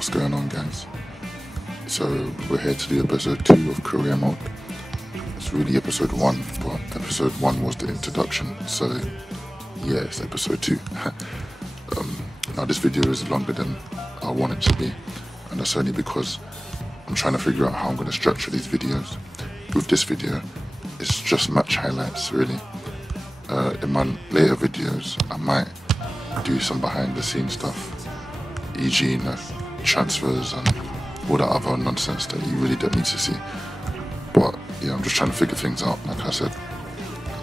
What's going on, guys? So we're here to do episode 2 of career mode. It's really episode 1, but episode 1 was the introduction, so yeah, it's episode 2. Now this video is longer than I want it to be, and that's only because I'm trying to figure out how I'm going to structure these videos. With this video, it's just match highlights really. In my later videos, I might do some behind the scenes stuff, e.g. transfers and all that other nonsense that you really don't need to see. But yeah, I'm just trying to figure things out, like I said.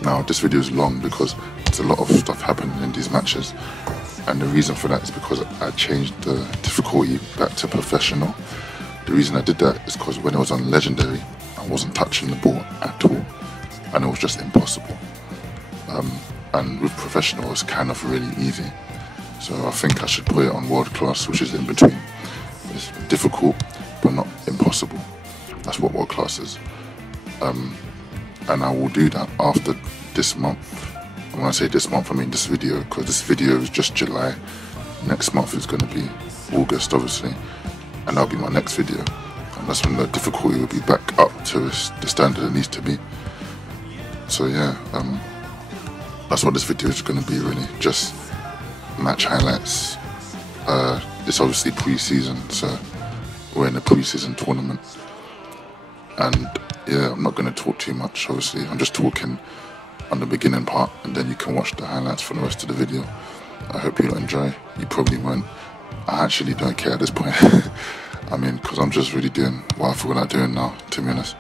Now this video is long because there's a lot of stuff happening in these matches, and the reason for that is because I changed the difficulty back to professional. The reason I did that is because when it was on legendary, I wasn't touching the ball at all, and it was just impossible. And with professional, it's kind of really easy. So I think I should put it on world class, which is in between. It's difficult, but not impossible. That's what world class is. And I will do that after this month. And when I say this month, I mean this video, because this video is just July. Next month is going to be August, obviously, and that'll be my next video. And that's when the difficulty will be back up to the standard it needs to be. So yeah, that's what this video is going to be really, just match highlights. It's obviously pre-season, so we're in a pre-season tournament, and yeah, I'm not going to talk too much, obviously. I'm just talking on the beginning part, and then you can watch the highlights for the rest of the video. I hope you'll enjoy. You probably won't. I actually don't care at this point. I mean, because I'm just really doing what I feel like doing now, to be honest.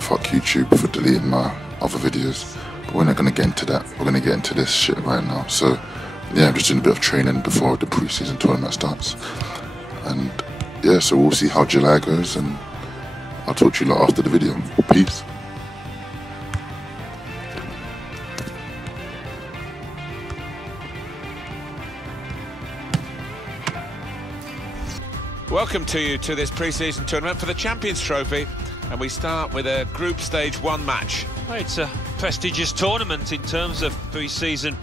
Fuck YouTube for deleting my other videos. But we're not going to get into that. We're going to get into this shit right now. So yeah, I'm just doing a bit of training before the pre-season tournament starts. And yeah, so we'll see how July goes, and I'll talk to you lot after the video. Peace. Welcome to this pre-season tournament for the Champions Trophy, and we start with a group stage 1 match. Well, it's a prestigious tournament in terms of pre-season,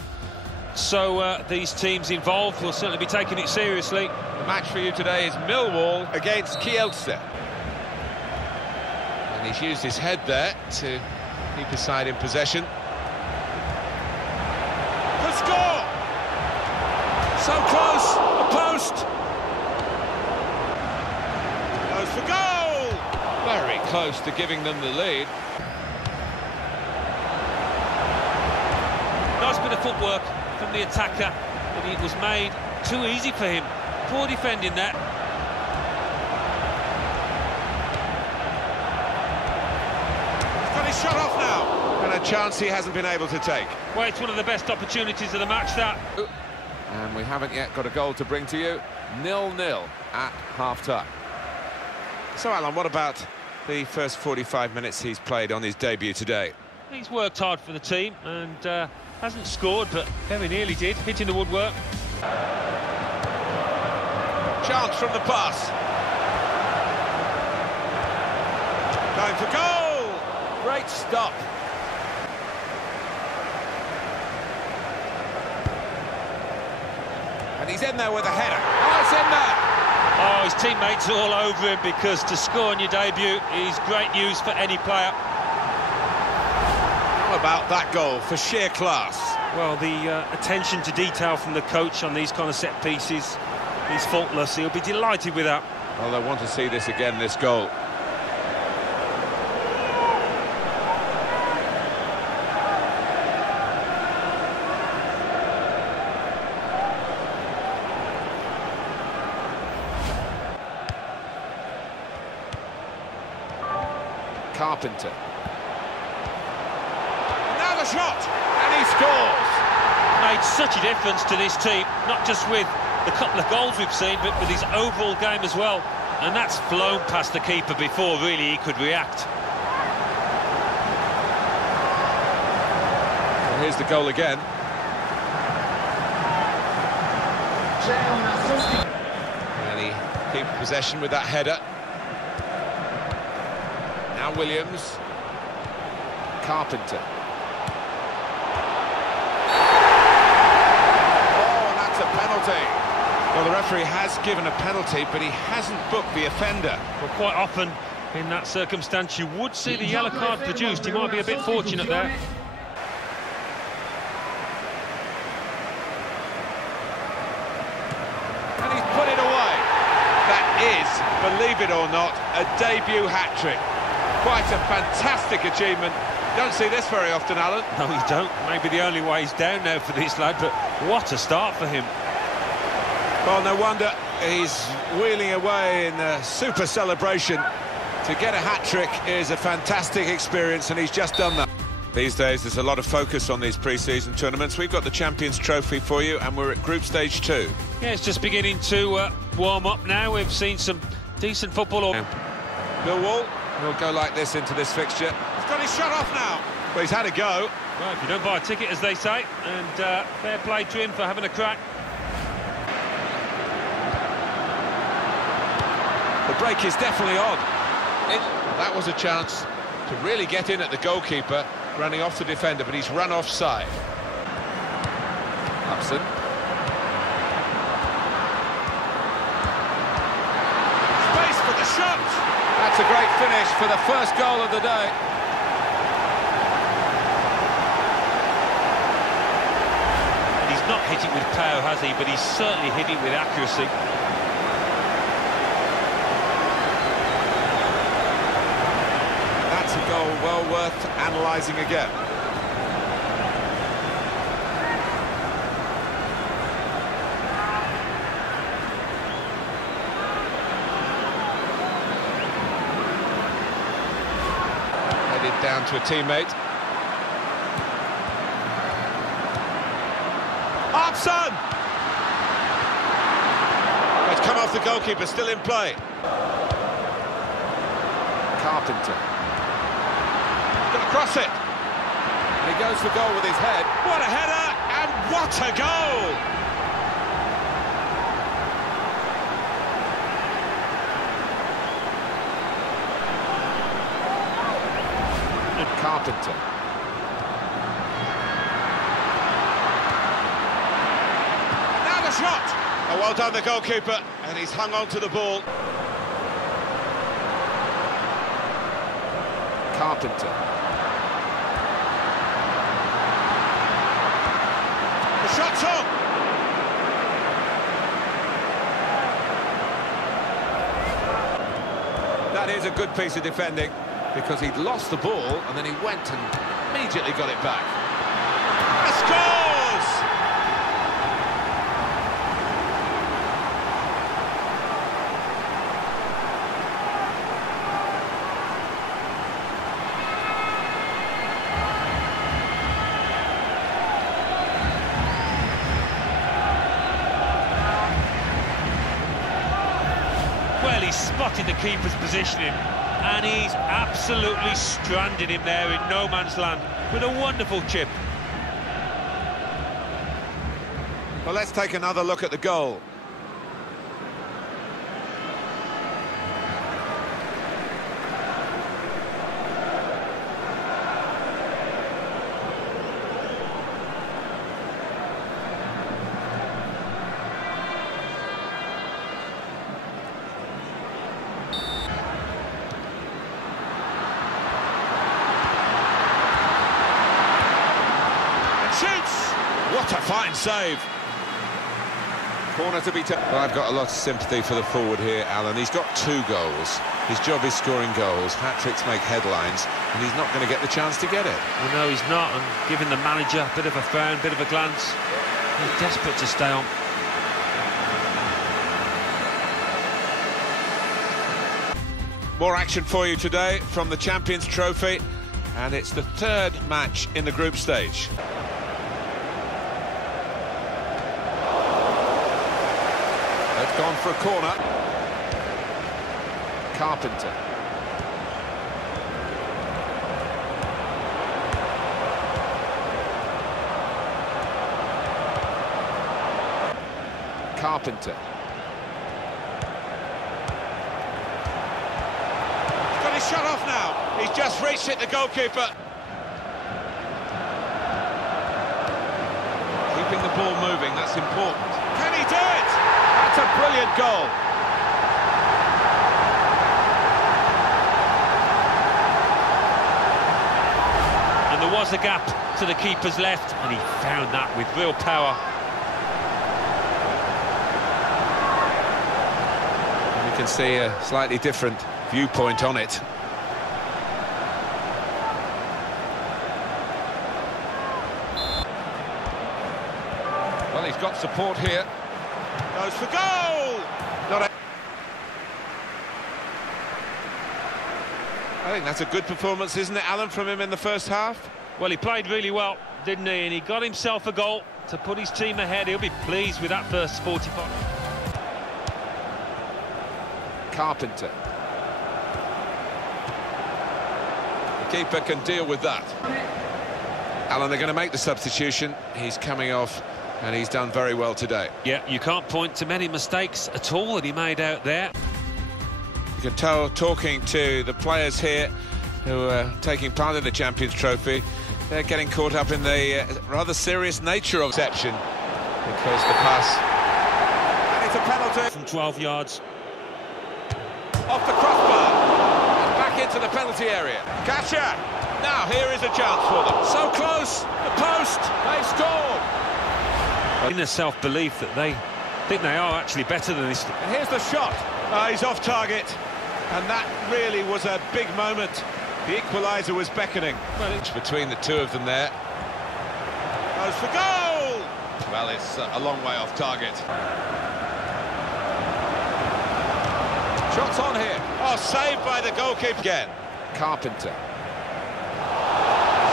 so these teams involved will certainly be taking it seriously. The match for you today is Millwall against Kielce. And he's used his head there to keep his side in possession. The score! So close, the post! Goes for goal! Very close to giving them the lead. Nice bit of footwork from the attacker, but it was made too easy for him. Poor defending that. He's got his shot off now, and a chance he hasn't been able to take. Well, it's one of the best opportunities of the match, that. And we haven't yet got a goal to bring to you. 0-0 at half-time. So Alan, what about the first 45 minutes he's played on his debut today? He's worked hard for the team and hasn't scored, but very nearly did, hitting the woodwork. Chance from the pass. Going for goal! Great stop. And he's in there with a header. Oh, it's in there! Oh, his teammates are all over him, because to score on your debut is great news for any player. How about that goal for sheer class? Well, the attention to detail from the coach on these kind of set pieces is faultless. He'll be delighted with that. Well, they want to see this again, this goal. Carpenter. Now the shot, and he scores. Made such a difference to this team, not just with the couple of goals we've seen, but with his overall game as well. And that's flown past the keeper before really he could react. Well, here's the goal again. And he keeps possession with that header. Now Williams. Carpenter. Oh, and that's a penalty. Well, the referee has given a penalty, but he hasn't booked the offender. Well, quite often in that circumstance you would see the yellow card produced. He might be a bit fortunate there. And he's put it away. That is, believe it or not, a debut hat-trick. Quite a fantastic achievement. Don't see this very often, Alan. No, you don't. Maybe the only way he's down now for this lad, but what a start for him. Well, no wonder he's wheeling away in a super celebration. To get a hat-trick is a fantastic experience, and he's just done that. These days, there's a lot of focus on these pre-season tournaments. We've got the Champions Trophy for you, and we're at Group Stage 2. Yeah, it's just beginning to warm up now. We've seen some decent football. Millwall will go like this into this fixture. He's got his shot off now. Well, he's had a go. Well, if you don't buy a ticket, as they say, and fair play to him for having a crack. The break is definitely on. That was a chance to really get in at the goalkeeper, running off the defender, but he's run offside. Upson. Space for the shot! That's a great finish for the first goal of the day. He's not hit it with power, has he? But he's certainly hit it with accuracy. That's a goal well worth analysing again. Headed down to a teammate. Upson! It's come off the goalkeeper, still in play. Carpenter. Gonna cross it. And he goes for goal with his head. What a header, and what a goal! Carpenter. Now the shot! Oh, well done, the goalkeeper, and he's hung on to the ball. Carpenter. The shot's on! That is a good piece of defending, because he'd lost the ball and then he went and immediately got it back. And scores! Well, he spotted the keeper's positioning, and he's absolutely stranded him there in no man's land with a wonderful chip. Well, let's take another look at the goal. What a fine save. Corner to be taken. Well, I've got a lot of sympathy for the forward here, Alan. He's got 2 goals. His job is scoring goals. Hat-tricks make headlines, and he's not going to get the chance to get it. Well, no, he's not, and giving the manager a bit of a frown, a bit of a glance. He's desperate to stay on. More action for you today from the Champions Trophy, and it's the 3rd match in the group stage. They've gone for a corner. Carpenter. Carpenter. He's got his shot off now. He's just reached it, the goalkeeper. Keeping the ball moving, that's important. Can he do it? That's a brilliant goal. And there was a gap to the keeper's left, and he found that with real power. And you can see a slightly different viewpoint on it. Well, he's got support here. Goes for goal! Not a... I think that's a good performance, isn't it, Alan, from him in the first half? Well, he played really well, didn't he? And he got himself a goal to put his team ahead. He'll be pleased with that first 45. Carpenter. The keeper can deal with that. Alan, they're going to make the substitution. He's coming off, and he's done very well today. Yeah, you can't point to many mistakes at all that he made out there. You can tell, talking to the players here who are taking part in the Champions Trophy, they're getting caught up in the rather serious nature of exception, because the pass, and it's a penalty from 12 yards. Off the crossbar and back into the penalty area. Catcher. Now here is a chance for them. So close. The post. They've scored. In the self-belief that they think they are actually better than this. And here's the shot. He's off target, and that really was a big moment. The equaliser was beckoning. Well, it's between the two of them there. Goes for goal. Well, it's a long way off target. Shots on here. Oh, saved by the goalkeeper again. Carpenter.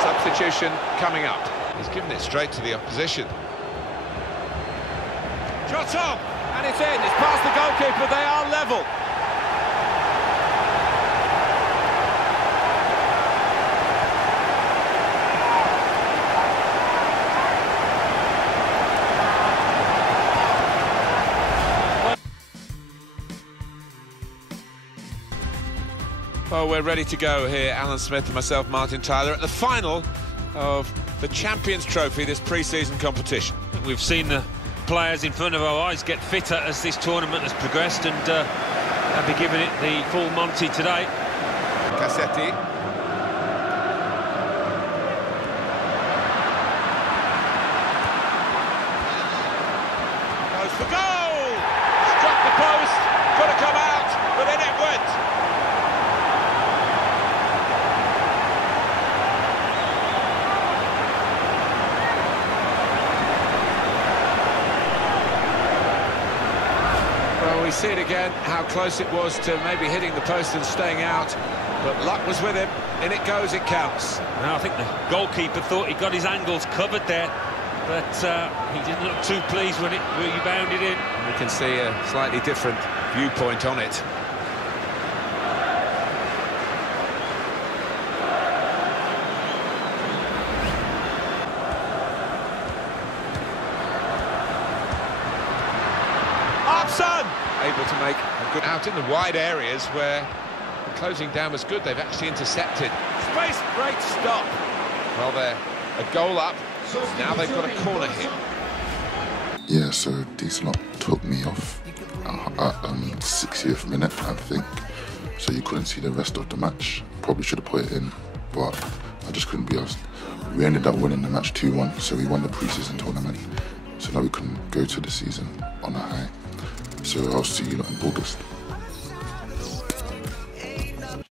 Substitution coming up. He's given it straight to the opposition. Shots on, and it's in. It's past the goalkeeper. They are level. Well, we're ready to go here, Alan Smith and myself, Martin Tyler, at the final of the Champions Trophy, this pre-season competition. We've seen the players in front of our eyes get fitter as this tournament has progressed, and they'll be giving it the full Monty today. Cassetti. Goes for goal! Struck the post, could have come out, but in it went. We see it again, how close it was to maybe hitting the post and staying out, but luck was with him. In it goes, it counts. Now, I think the goalkeeper thought he got his angles covered there, but he didn't look too pleased when it rebounded in. And we can see a slightly different viewpoint on it. Upson! Able to make a good out in the wide areas where the closing down was good. They've actually intercepted. Space, great stop. Well, they're a goal up. Now they've got a corner here. Yeah, so these lot took me off at 60th minute, I think. So you couldn't see the rest of the match. Probably should have put it in, but I just couldn't be asked. We ended up winning the match 2-1, so we won the pre-season tournament. So now we can go to the season on a high. So I'll see you lot in August.